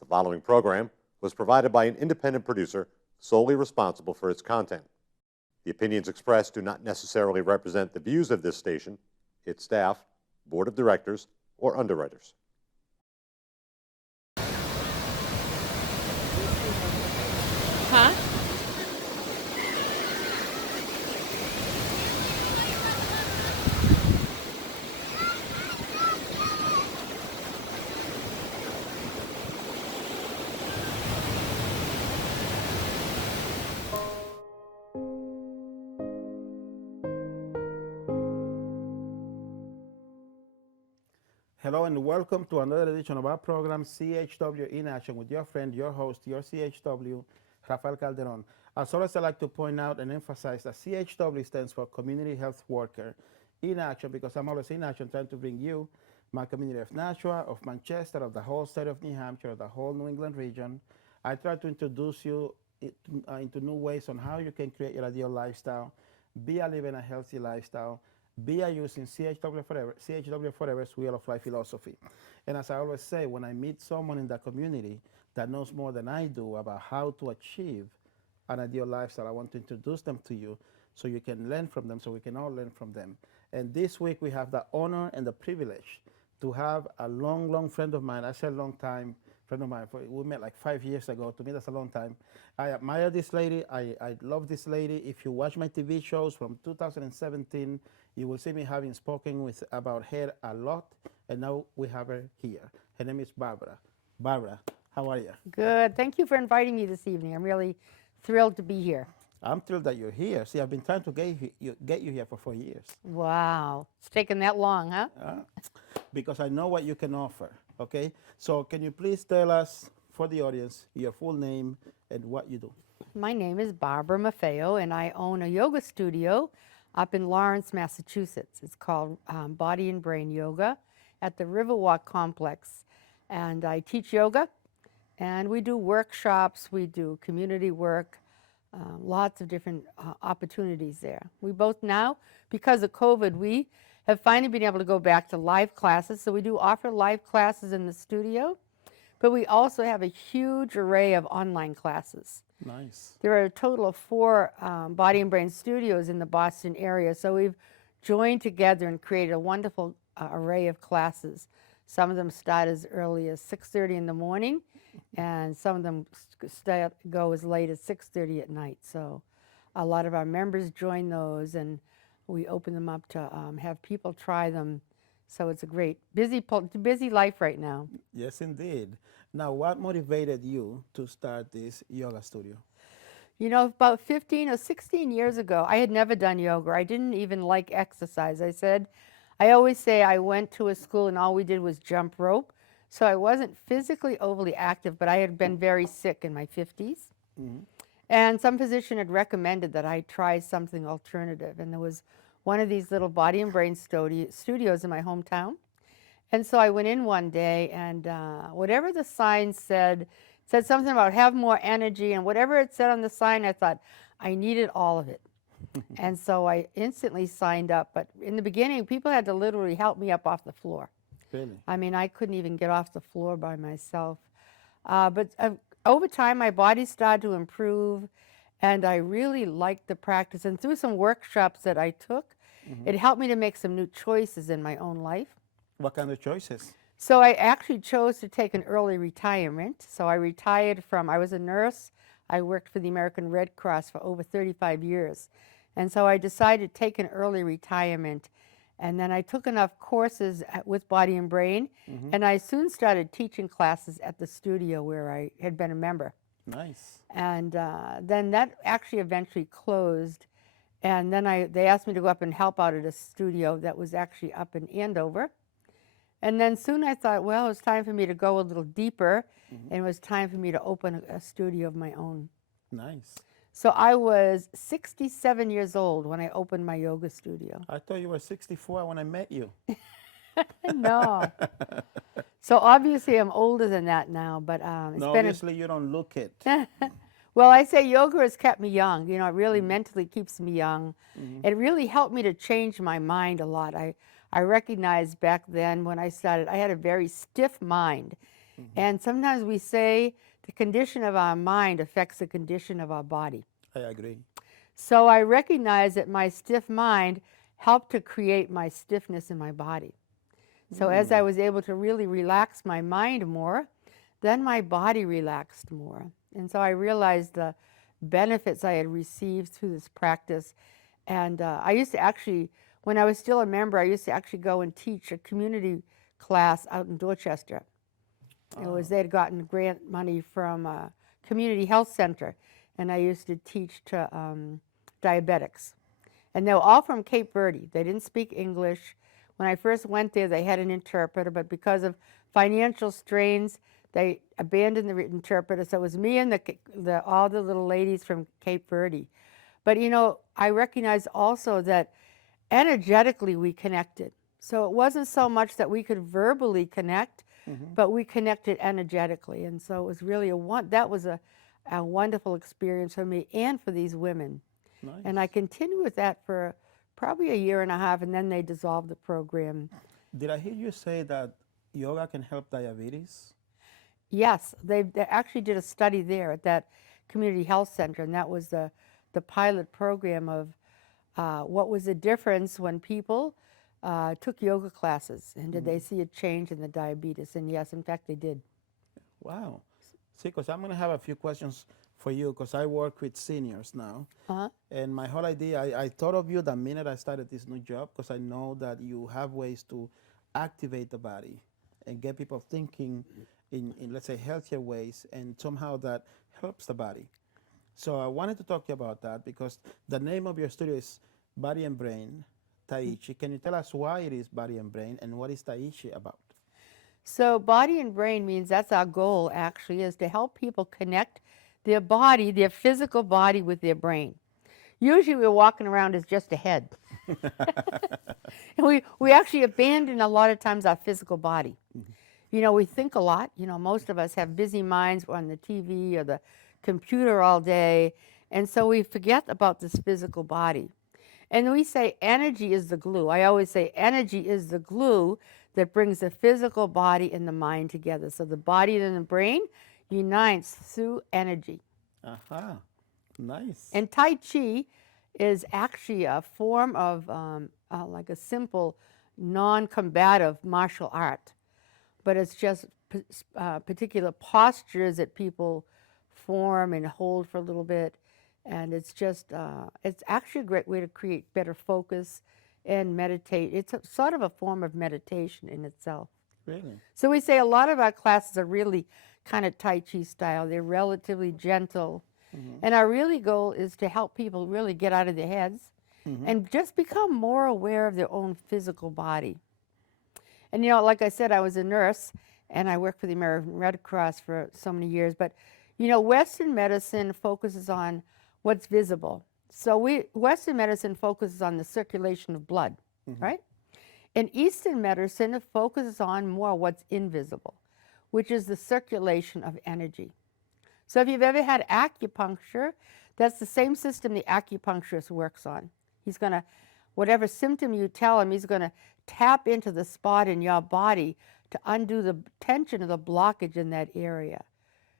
The following program was provided by an independent producer solely responsible for its content. The opinions expressed do not necessarily represent the views of this station, its staff, board of directors, or underwriters. Huh? Hello and welcome to another edition of our program, CHW in Action, with your friend, your host, your CHW, Rafael Calderon. As always, I like to point out and emphasize that CHW stands for Community Health Worker in Action, because I'm always in action trying to bring you my community of Nashua, of Manchester, of the whole state of New Hampshire, of the whole New England region. I try to introduce you into new ways on how you can create your ideal lifestyle, be a living a healthy lifestyle, be a using CHW Forever's Wheel of Life philosophy. And as I always say, when I meet someone in the community that knows more than I do about how to achieve an ideal lifestyle, I want to introduce them to you so you can learn from them, so we can all learn from them. And this week we have the honor and the privilege to have a long friend of mine. I say long time friend of mine. We met like 5 years ago. To me, that's a long time. I admire this lady. I love this lady. If you watch my TV shows from 2017, you will see me having spoken about her a lot. And now we have her here. Her name is Barbara. Barbara, how are you? Good. Thank you for inviting me this evening. I'm really thrilled to be here. I'm thrilled that you're here. See, I've been trying to get you here for 4 years. Wow. It's taken that long, huh? Because I know what you can offer, okay? So can you please tell us, for the audience, your full name and what you do? My name is Barbara Maffeo, and I own a yoga studio up in Lawrence, Massachusetts. It's called Body and Brain Yoga at the Riverwalk complex. And I teach yoga, and we do workshops, we do community work, lots of different opportunities there. We both now, because of COVID, we have finally been able to go back to live classes. So we do offer live classes in the studio, but we also have a huge array of online classes. Nice. There are a total of 4 body and brain studios in the Boston area. So we've joined together and created a wonderful array of classes. Some of them start as early as 6:30 in the morning, and some of them go as late as 6:30 at night. So a lot of our members join those, and we open them up to have people try them. So it's a great, busy life right now. Yes, indeed. Now, what motivated you to start this yoga studio? You know, about 15 or 16 years ago, I had never done yoga. I didn't even like exercise. I always say I went to a school and all we did was jump rope. So I wasn't physically overly active, but I had been very sick in my 50s. Mm-hmm. And some physician had recommended that I try something alternative. And there was one of these little body and brain studios in my hometown. And so I went in one day, and whatever the sign said something about have more energy. And whatever it said on the sign, I thought I needed all of it. And so I instantly signed up. But in the beginning, people had to literally help me up off the floor. Really? I mean, I couldn't even get off the floor by myself. But over time, my body started to improve, and I really liked the practice. And through some workshops that I took, it helped me to make some new choices in my own life. What kind of choices? So I actually chose to take an early retirement. So I retired I was a nurse. I worked for the American Red Cross for over 35 years. And so I decided to take an early retirement. And then I took enough courses with Body and Brain, and I soon started teaching classes at the studio where I had been a member. Nice. And then that actually eventually closed. And then they asked me to go up and help out at a studio that was actually up in Andover. And then soon I thought, well, it was time for me to go a little deeper, and it was time for me to open a studio of my own. Nice. So I was 67 years old when I opened my yoga studio. I thought you were 64 when I met you. No. So obviously I'm older than that now, but obviously you don't look it. Well, I say yoga has kept me young. You know, it really mentally keeps me young. It really helped me to change my mind a lot. I recognized back then when I started, I had a very stiff mind. And sometimes we say the condition of our mind affects the condition of our body. I agree. So I recognize that my stiff mind helped to create my stiffness in my body. So as I was able to really relax my mind more, then my body relaxed more. And so I realized the benefits I had received through this practice. And I used to actually, when I was still a member, I used to actually go and teach a community class out in Dorchester. It was, they had gotten grant money from a community health center, and I used to teach to diabetics. And they were all from Cape Verde. They didn't speak English. When I first went there, they had an interpreter, but because of financial strains, they abandoned the interpreter. So it was me and all the little ladies from Cape Verde. But you know, I recognized also that energetically we connected. So it wasn't so much that we could verbally connect, but we connected energetically. And so it was really that was a wonderful experience for me and for these women. Nice. And I continued with that for probably a year and a half, and then they dissolved the program. Did I hear you say that yoga can help diabetes? Yes, they actually did a study there at that community health center, and that was the pilot program of what was the difference when people took yoga classes, and did they see a change in the diabetes? And yes, in fact, they did. Wow. See, because I'm going to have a few questions for you, because I work with seniors now. And my whole idea, I thought of you the minute I started this new job, because I know that you have ways to activate the body and get people thinking in, let's say, healthier ways, and somehow that helps the body. So I wanted to talk to you about that, because the name of your studio is Body and Brain, Taichi. Can you tell us why it is Body and Brain, and what is Taichi about? So body and brain means that's our goal, actually, is to help people connect their body, their physical body, with their brain. Usually we're walking around as just a head. And we actually abandon a lot of times our physical body. You know, we think a lot. You know, most of us have busy minds. We're on the TV or the computer all day. And so we forget about this physical body. And we say energy is the glue. I always say energy is the glue that brings the physical body and the mind together. So the body and the brain unites through energy. Aha, nice. And Tai Chi is actually a form of like a simple, non-combative martial art. But it's just particular postures that people form and hold for a little bit. And it's just, it's actually a great way to create better focus and meditate. It's sort of a form of meditation in itself. Really? So we say a lot of our classes are really kind of Tai Chi style. They're relatively gentle. And our really goal is to help people really get out of their heads and just become more aware of their own physical body. And you know, like I said, I was a nurse and I worked for the American Red Cross for so many years. But you know, Western medicine focuses on what's visible. So Western medicine focuses on the circulation of blood, right? And Eastern medicine focuses on more what's invisible, which is the circulation of energy. So if you've ever had acupuncture, that's the same system the acupuncturist works on. He's going to, whatever symptom you tell him, he's going to tap into the spot in your body to undo the tension of the blockage in that area.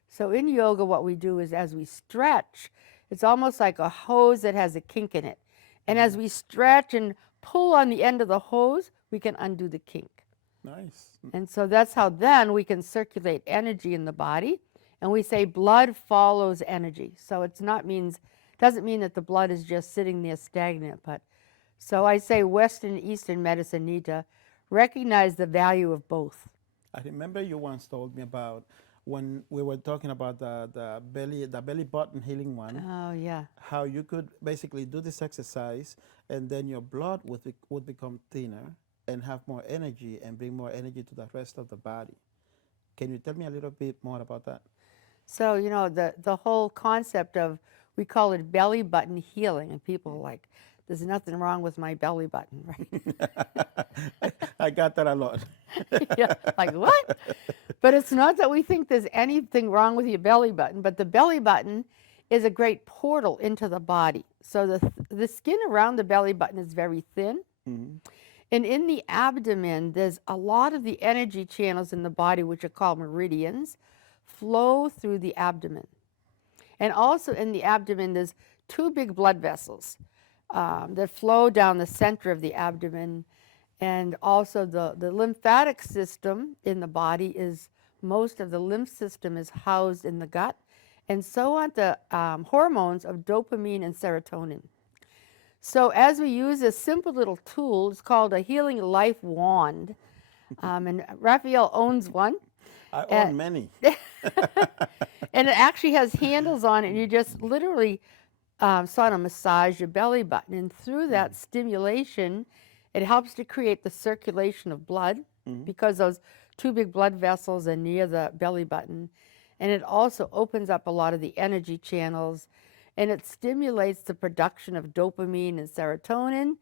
So in yoga, what we do is as we stretch, it's almost like a hose that has a kink in it. And as we stretch and pull on the end of the hose, we can undo the kink. Nice. And so that's how then we can circulate energy in the body. And we say blood follows energy. So it's not doesn't mean that the blood is just sitting there stagnant. But so I say Western and Eastern medicine need to recognize the value of both. I remember you once told me about when we were talking about the belly button healing one. Oh, yeah. How you could basically do this exercise and then your blood would become thinner and have more energy and bring more energy to the rest of the body. Can you tell me a little bit more about that? So, you know, the whole concept of, we call it belly button healing, and people are like, there's nothing wrong with my belly button, right? I got that a lot. Yeah, like what? But it's not that we think there's anything wrong with your belly button, but the belly button is a great portal into the body. So the skin around the belly button is very thin. And in the abdomen, there's a lot of the energy channels in the body, which are called meridians, flow through the abdomen. And also in the abdomen, there's two big blood vessels that flow down the center of the abdomen. And also the lymphatic system in the body is, most of the lymph system is housed in the gut. And so are the hormones of dopamine and serotonin. So as we use this simple little tool, it's called a Healing Life Wand. And Rafael owns one. I own many. And it actually has handles on it, and you just literally sort of massage your belly button. And through that stimulation, it helps to create the circulation of blood because those two big blood vessels are near the belly button. And it also opens up a lot of the energy channels, and it stimulates the production of dopamine and serotonin,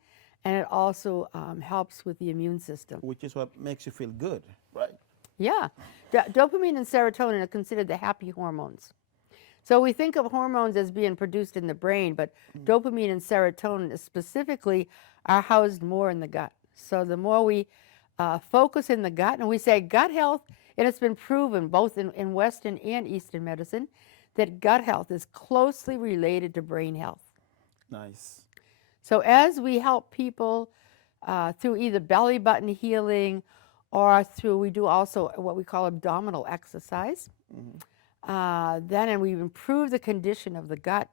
and it also helps with the immune system. Which is what makes you feel good, right? Yeah. Dopamine and serotonin are considered the happy hormones. So we think of hormones as being produced in the brain, but dopamine and serotonin specifically are housed more in the gut. So the more we focus in the gut, and we say gut health, and it's been proven both in Western and Eastern medicine that gut health is closely related to brain health. Nice. So as we help people through either belly button healing or through, we do also what we call abdominal exercise, and we improve the condition of the gut,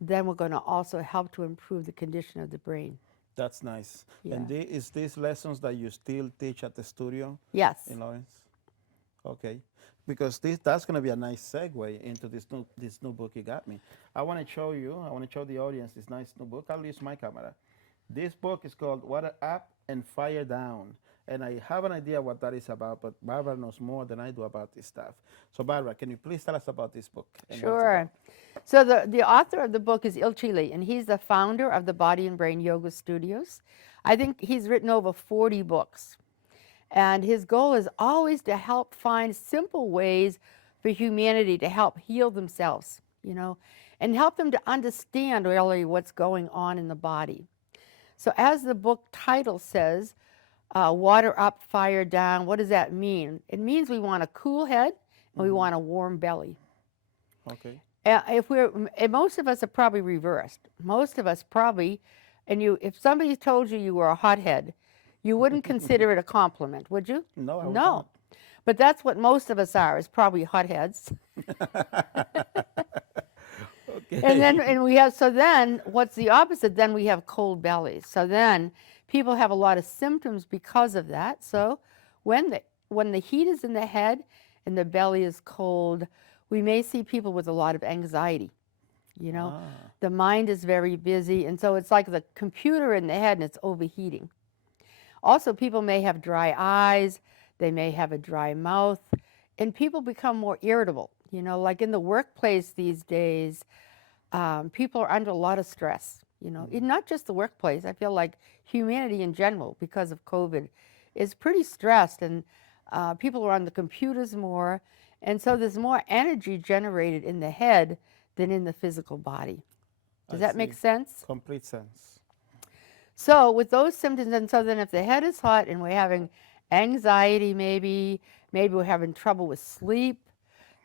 then we're going to also help to improve the condition of the brain. That's nice. Yeah. And is these lessons that you still teach at the studio Yes. in Lawrence? Okay. Because that's going to be a nice segue into this new book you got me. I want to show the audience this nice new book. I'll use my camera. This book is called Water Up and Fire Down. And I have an idea what that is about, but Barbara knows more than I do about this stuff. So Barbara, can you please tell us about this book? Sure. So the author of the book is Il Chile, and he's the founder of the Body and Brain Yoga Studios. I think he's written over 40 books. And his goal is always to help find simple ways for humanity to help heal themselves, and help them to understand really what's going on in the body. So as the book title says, water up, fire down, what does that mean? It means we want a cool head and we want a warm belly. Okay. And most of us are probably reversed. Most of us probably, if somebody told you were a hothead, you wouldn't consider it a compliment, would you? No, I would No. not. But that's what most of us are, is probably hotheads. Okay. And then what's the opposite? Then we have cold bellies. So then people have a lot of symptoms because of that. So when the heat is in the head and the belly is cold, we may see people with a lot of anxiety. The mind is very busy, and so it's like the computer in the head and it's overheating. Also, people may have dry eyes, they may have a dry mouth, and people become more irritable. Like in the workplace these days, people are under a lot of stress. Not just the workplace. I feel like humanity in general, because of COVID, is pretty stressed, and people are on the computers more, and so there's more energy generated in the head than in the physical body. Does that make sense? Complete sense. So with those symptoms, and so then if the head is hot and we're having anxiety, maybe we're having trouble with sleep,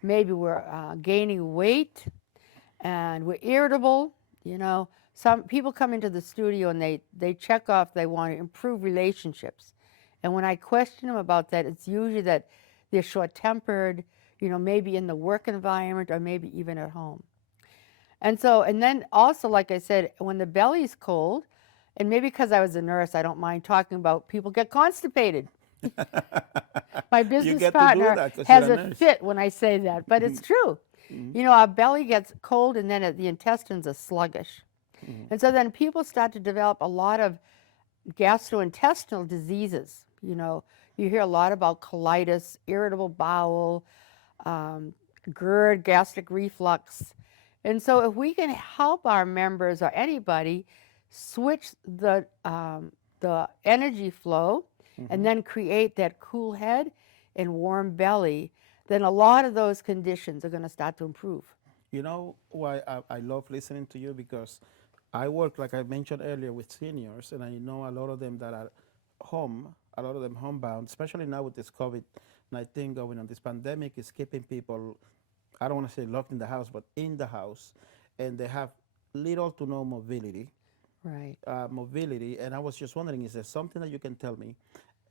maybe we're gaining weight, and we're irritable, some people come into the studio and they check off they want to improve relationships. And when I question them about that, it's usually that they're short-tempered, maybe in the work environment or maybe even at home. And then also, like I said, when the belly's cold, and maybe because I was a nurse, I don't mind talking about people get constipated. My business partner has a fit when I say that, but it's true. Our belly gets cold and then the intestines are sluggish. And so then people start to develop a lot of gastrointestinal diseases. You hear a lot about colitis, irritable bowel, GERD, gastric reflux. And so if we can help our members or anybody switch the energy flow and then create that cool head and warm belly, then a lot of those conditions are going to start to improve. You know why I love listening to you? Because I work, like I mentioned earlier, with seniors, and I know a lot of them that are home, a lot of them homebound, especially now with this COVID-19 going on. This pandemic is keeping people, I don't want to say locked in the house, but in the house, and they have little to no Right. mobility. And I was just wondering, is there something that you can tell me,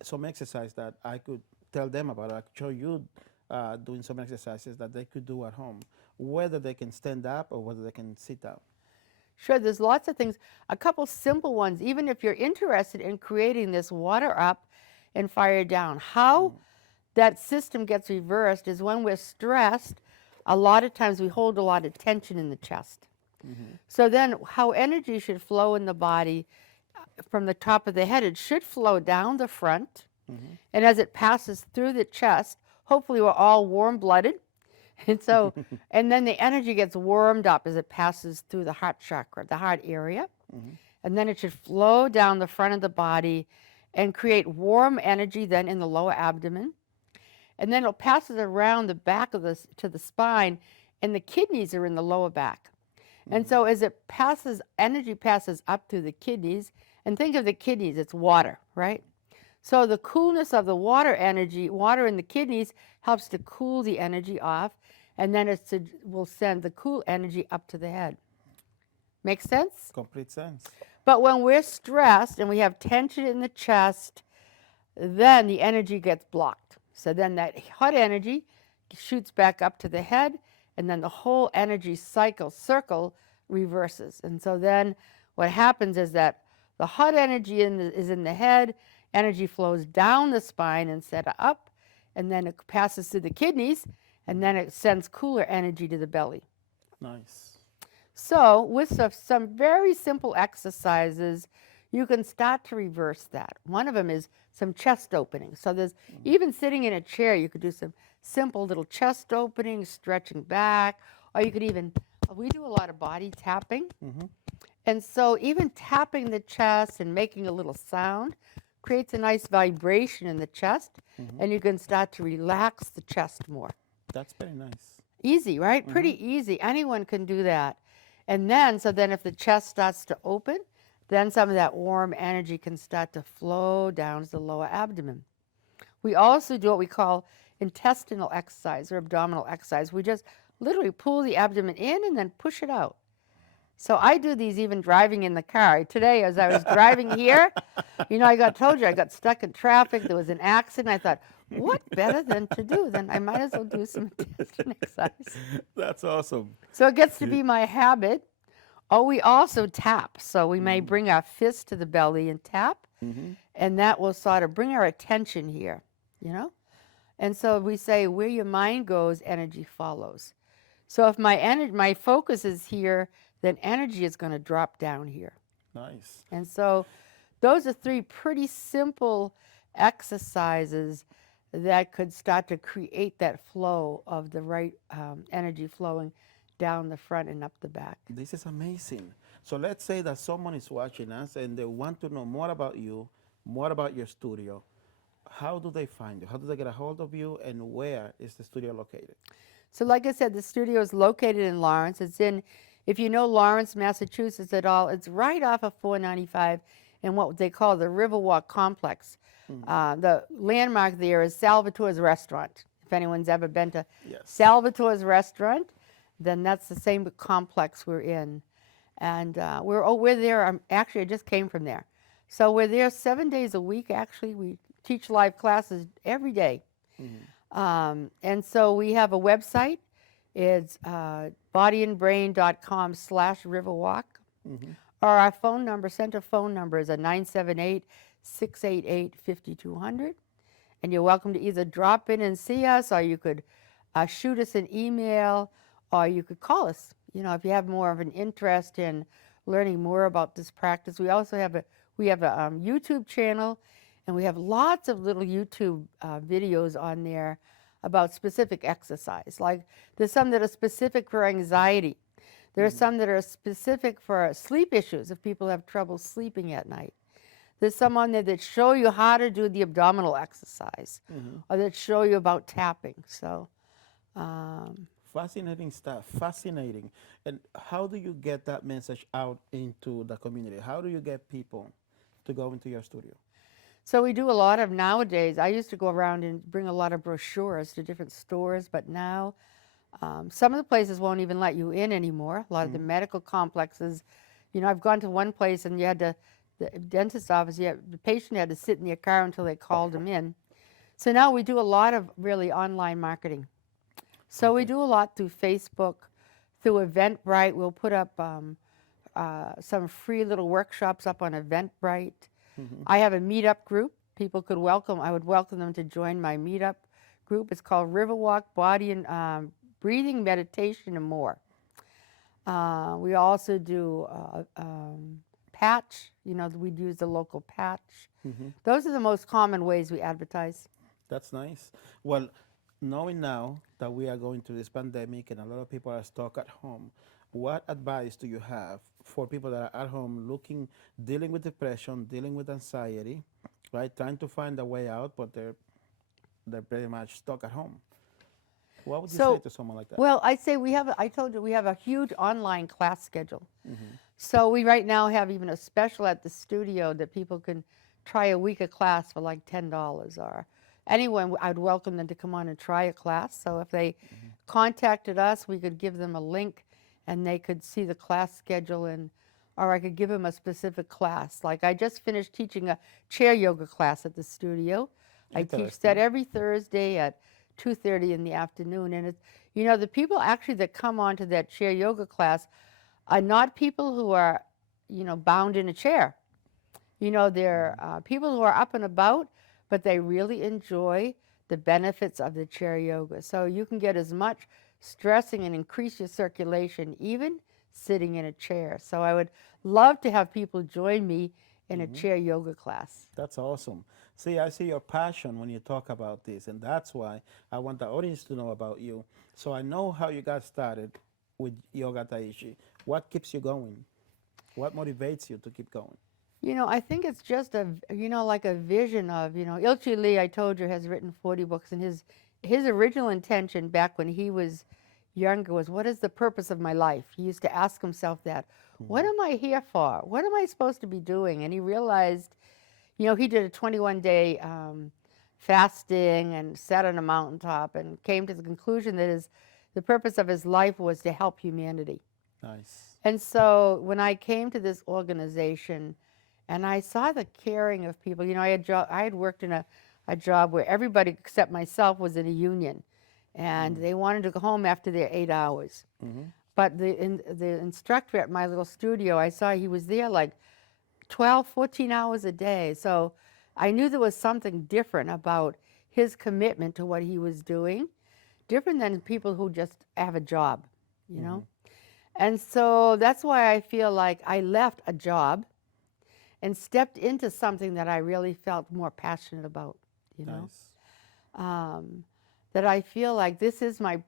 some exercise that I could tell them about? I could show you doing some exercises that they could do at home, whether they can stand up or whether they can sit down. Sure, there's lots of things. A couple simple ones, even if you're interested in creating this water up and fire down. How that system gets reversed is when we're stressed, a lot of times we hold a lot of tension in the chest. So then how energy should flow in the body from the top of the head, it should flow down the front. And as it passes through the chest, hopefully we're all warm-blooded. And so, and then the energy gets warmed up as it passes through the heart chakra, the heart area. And then it should flow down the front of the body and create warm energy then in the lower abdomen. And then it passes around the back of to the spine, and the kidneys are in the lower back. And so as it passes, energy passes up through the kidneys, and think of the kidneys, it's water, right? So the coolness of the water energy, water in the kidneys helps to cool the energy off, and then it will send the cool energy up to the head. Make sense? Complete sense. But when we're stressed and we have tension in the chest, then the energy gets blocked. So then that hot energy shoots back up to the head, and then the whole energy circle reverses. And so then what happens is that the hot energy is in the head, energy flows down the spine instead of up, and then it passes through the kidneys, and then it sends cooler energy to the belly. Nice. So with some very simple exercises, you can start to reverse that. One of them is some chest opening. So there's even sitting in a chair, you could do some simple little chest openings, stretching back, or you could even, we do a lot of body tapping. And so even tapping the chest and making a little sound creates a nice vibration in the chest, and you can start to relax the chest more. That's very nice. Easy, right? Pretty easy. Anyone can do that. And then, so then if the chest starts to open, then some of that warm energy can start to flow down to the lower abdomen. We also do what we call intestinal exercise or abdominal exercise. We just literally pull the abdomen in and then push it out. So I do these even driving in the car. Today, as I was driving here, you know, I told you I got stuck in traffic. There was an accident. I thought, what better than to do? Then I might as well do some intestinal exercise. That's awesome. So it gets to be my habit. Oh, we also tap. So we may bring our fist to the belly and tap, and that will sort of bring our attention here, you know? And so we say, where your mind goes, energy follows. So if my focus is here, then energy is going to drop down here. Nice. And so those are three pretty simple exercises that could start to create that flow of the right energy flowing down the front and up the back. This is amazing. So let's say that someone is watching us and they want to know more about you, more about your studio. How do they find you? How do they get a hold of you, and where is the studio located? So like I said, the studio is located in Lawrence. It's in, if you know Lawrence, Massachusetts at all, it's right off of 495 in what they call the Riverwalk complex. The landmark there is Salvatore's Restaurant. If anyone's ever been to Salvatore's Restaurant, then that's the same complex we're in. And we're there, actually I just came from there. So we're there 7 days a week, actually. We teach live classes every day. And so we have a website. It's bodyandbrain.com/riverwalk. Or our phone number, center phone number is a 978-688-5200. And you're welcome to either drop in and see us, or you could shoot us an email, or you could call us. You know, if you have more of an interest in learning more about this practice. We also have a YouTube channel, and we have lots of little YouTube videos on there about specific exercise. Like there's some that are specific for anxiety. There are some that are specific for sleep issues, if people have trouble sleeping at night. There's some on there that show you how to do the abdominal exercise, or that show you about tapping. So, fascinating stuff, fascinating. And how do you get that message out into the community? How do you get people to go into your studio? So we do a lot of nowadays. I used to go around and bring a lot of brochures to different stores, but now some of the places won't even let you in anymore. A lot of the medical complexes, you know, I've gone to one place and you had to, the dentist's office, the patient had to sit in their car until they called him in. So now we do a lot of really online marketing. So we do a lot through Facebook, through Eventbrite. We'll put up some free little workshops up on Eventbrite. I have a meetup group. People could I would welcome them to join my meetup group. It's called Riverwalk, Body and Breathing, Meditation, and more. We also do patch. You know, we'd use the local patch. Those are the most common ways we advertise. That's nice. Well, knowing now that we are going through this pandemic and a lot of people are stuck at home, what advice do you have for people that are at home dealing with depression, dealing with anxiety, right? Trying to find a way out, but they're pretty much stuck at home. What would you say to someone like that? Well, I'd say I told you we have a huge online class schedule. So we right now have even a special at the studio that people can try a week of class for like $10, or anyone, I'd welcome them to come on and try a class. So if they contacted us, we could give them a link and they could see the class schedule, or I could give them a specific class. Like I just finished teaching a chair yoga class at the studio. I teach that every Thursday at 2:30 in the afternoon. And it's, you know, the people actually that come on to that chair yoga class are not people who are, you know, bound in a chair. You know, they're people who are up and about, but they really enjoy the benefits of the chair yoga. So you can get as much stressing and increase your circulation even sitting in a chair. So I would love to have people join me in a chair yoga class. That's awesome. See, I see your passion when you talk about this, and that's why I want the audience to know about you. So I know how you got started with Yoga Taishi. What keeps you going? What motivates you to keep going? You know, I think it's just like a vision of, you know, Ilchi Lee, I told you, has written 40 books, and his original intention back when he was younger was, what is the purpose of my life? He used to ask himself that. What am I here for? What am I supposed to be doing? And he realized, you know, he did a 21-day fasting and sat on a mountaintop and came to the conclusion that the purpose of his life was to help humanity. Nice. And so when I came to this organization and I saw the caring of people, you know, I had worked in a job where everybody except myself was in a union, and they wanted to go home after their 8 hours. But the instructor at my little studio, I saw he was there like 12, 14 hours a day. So I knew there was something different about his commitment to what he was doing, different than people who just have a job, you know. And so that's why I feel like I left a job and stepped into something that I really felt more passionate about, you know. That I feel like this is my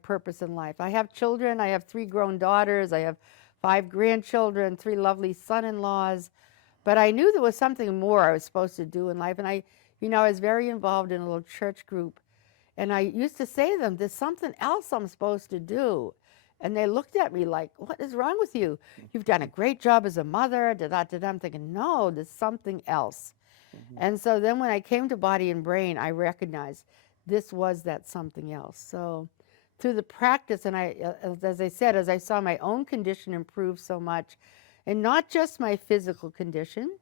purpose in life. I have children. I have 3 grown daughters. I have 5 grandchildren, 3 lovely son-in-laws. But I knew there was something more I was supposed to do in life. And I was very involved in a little church group. And I used to say to them, there's something else I'm supposed to do. And they looked at me like, what is wrong with you? You've done a great job as a mother. I'm thinking, no, there's something else. And so then when I came to Body and Brain, I recognized this was that something else. So through the practice, and as I said, as I saw my own condition improve so much, and not just my physical condition,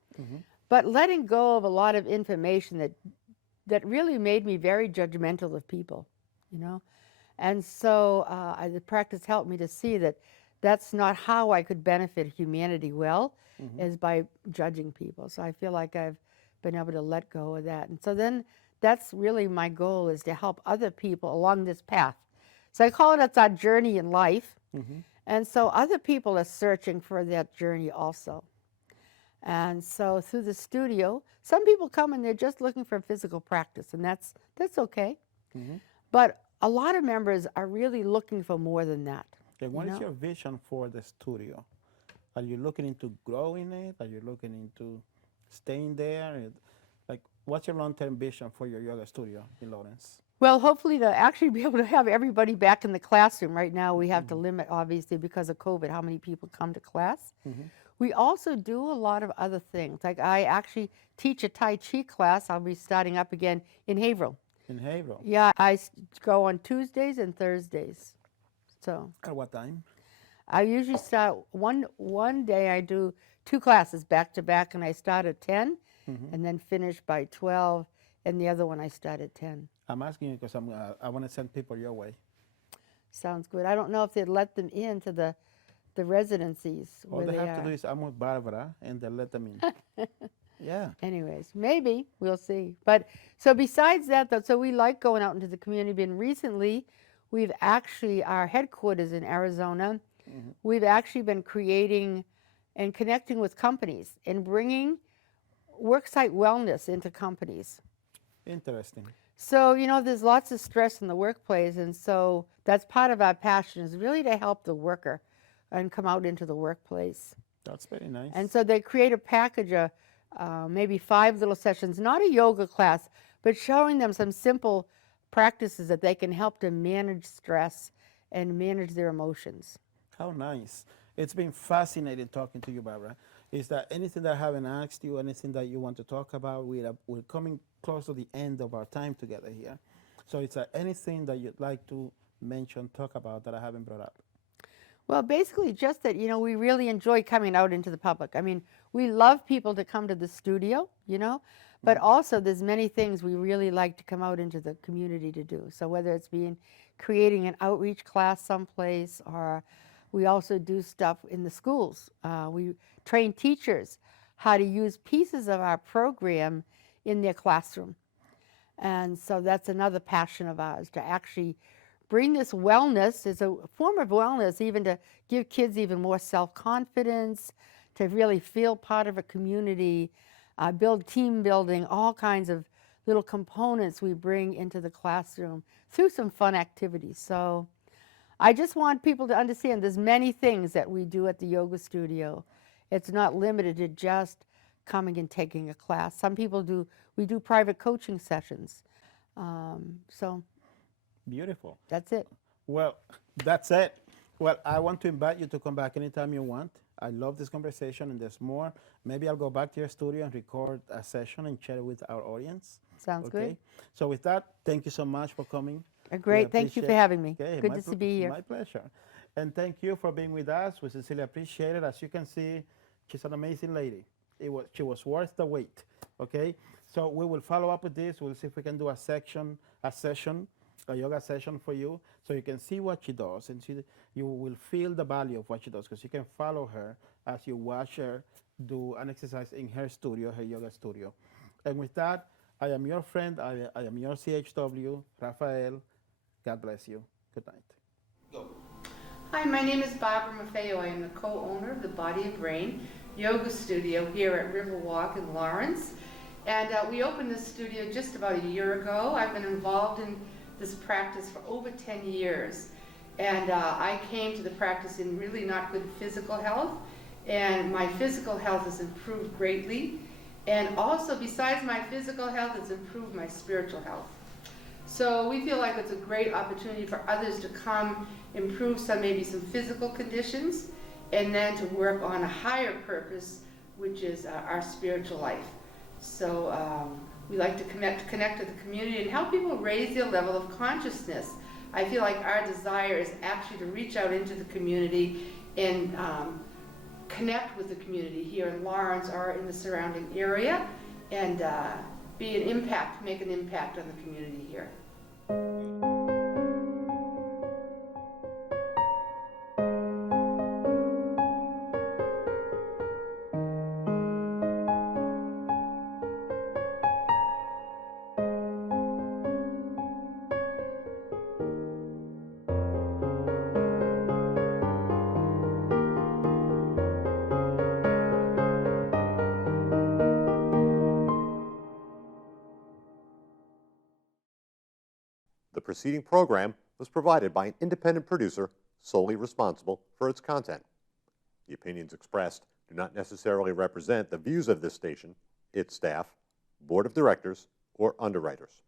but letting go of a lot of information that really made me very judgmental of people, you know. And so the practice helped me to see that that's not how I could benefit humanity well, is by judging people. So I feel like I've been able to let go of that. And so then that's really my goal, is to help other people along this path. So I call it's our journey in life. And so other people are searching for that journey also. And so through the studio, some people come and they're just looking for physical practice, and that's okay. But a lot of members are really looking for more than that. And what is your vision for the studio? Are you looking into growing it? Are you looking into staying there? Like, what's your long-term vision for your yoga studio in Lawrence? Well, hopefully to actually be able to have everybody back in the classroom. Right now we have to limit, obviously, because of COVID, how many people come to class. We also do a lot of other things. Like I actually teach a Tai Chi class. I'll be starting up again in Haverhill. In Haverhill. Yeah, I go on Tuesdays and Thursdays. So At what time? I usually start one day I do 2 classes back to back, and I start at 10 and then finish by 12, and the other one I start at 10. I'm asking you because I want to send people your way. Sounds good. I don't know if they'd let them into the residencies All where they they have are. to do is I'm with Barbara, and they let them in. Yeah. Anyways, maybe we'll see. But so besides that, though, so we like going out into the community. And recently, we've actually our headquarters in Arizona. We've actually been creating and connecting with companies and bringing worksite wellness into companies. Interesting. So, you know, there's lots of stress in the workplace, and so that's part of our passion is really to help the worker and come out into the workplace. That's very nice. And so they create a package of maybe 5 little sessions, not a yoga class, but showing them some simple practices that they can help to manage stress and manage their emotions. How nice. It's been fascinating talking to you, Barbara. Is there anything that I haven't asked you, anything that you want to talk about? We're coming close to the end of our time together here. So is there anything that you'd like to mention, talk about that I haven't brought up? Well, basically just that, you know, we really enjoy coming out into the public. I mean, we love people to come to the studio, you know, but also there's many things we really like to come out into the community to do. So whether it's creating an outreach class someplace, or we also do stuff in the schools. We train teachers how to use pieces of our program in their classroom. And so that's another passion of ours, to actually bring this wellness as a form of wellness, even to give kids even more self-confidence, to really feel part of a community, build team building, all kinds of little components we bring into the classroom through some fun activities. So I just want people to understand there's many things that we do at the yoga studio. It's not limited to just coming and taking a class. Some people we do private coaching sessions. So Beautiful. that's it. Well, that's it. Well, I want to invite you to come back anytime you want. I love this conversation, and there's more. Maybe I'll go back to your studio and record a session and share it with our audience. Sounds good. So with that, thank you so much for coming. Great. Thank you for having me. Okay, Good to be here. My pleasure. And thank you for being with us. We sincerely appreciate it. As you can see, she's an amazing lady. She was worth the wait. Okay, so we will follow up with this. We'll see if we can do a yoga session for you, so you can see what she does, and you will feel the value of what she does, because you can follow her as you watch her do an exercise in her studio, her yoga studio. And with that, I am your friend. I am your CHW, Rafael. God bless you. Good night. Go. Hi, my name is Barbara Maffeo. I am the co-owner of the Body and Brain Yoga Studio here at Riverwalk in Lawrence. And we opened this studio just about a year ago. I've been involved in this practice for over 10 years. And I came to the practice in really not good physical health. And my physical health has improved greatly. And also, besides my physical health, it's improved my spiritual health. So we feel like it's a great opportunity for others to come, improve maybe some physical conditions, and then to work on a higher purpose, which is our spiritual life. So we like to connect to the community and help people raise their level of consciousness. I feel like our desire is actually to reach out into the community and connect with the community here in Lawrence or in the surrounding area, and make an impact on the community here. The preceding program was provided by an independent producer solely responsible for its content. The opinions expressed do not necessarily represent the views of this station, its staff, board of directors, or underwriters.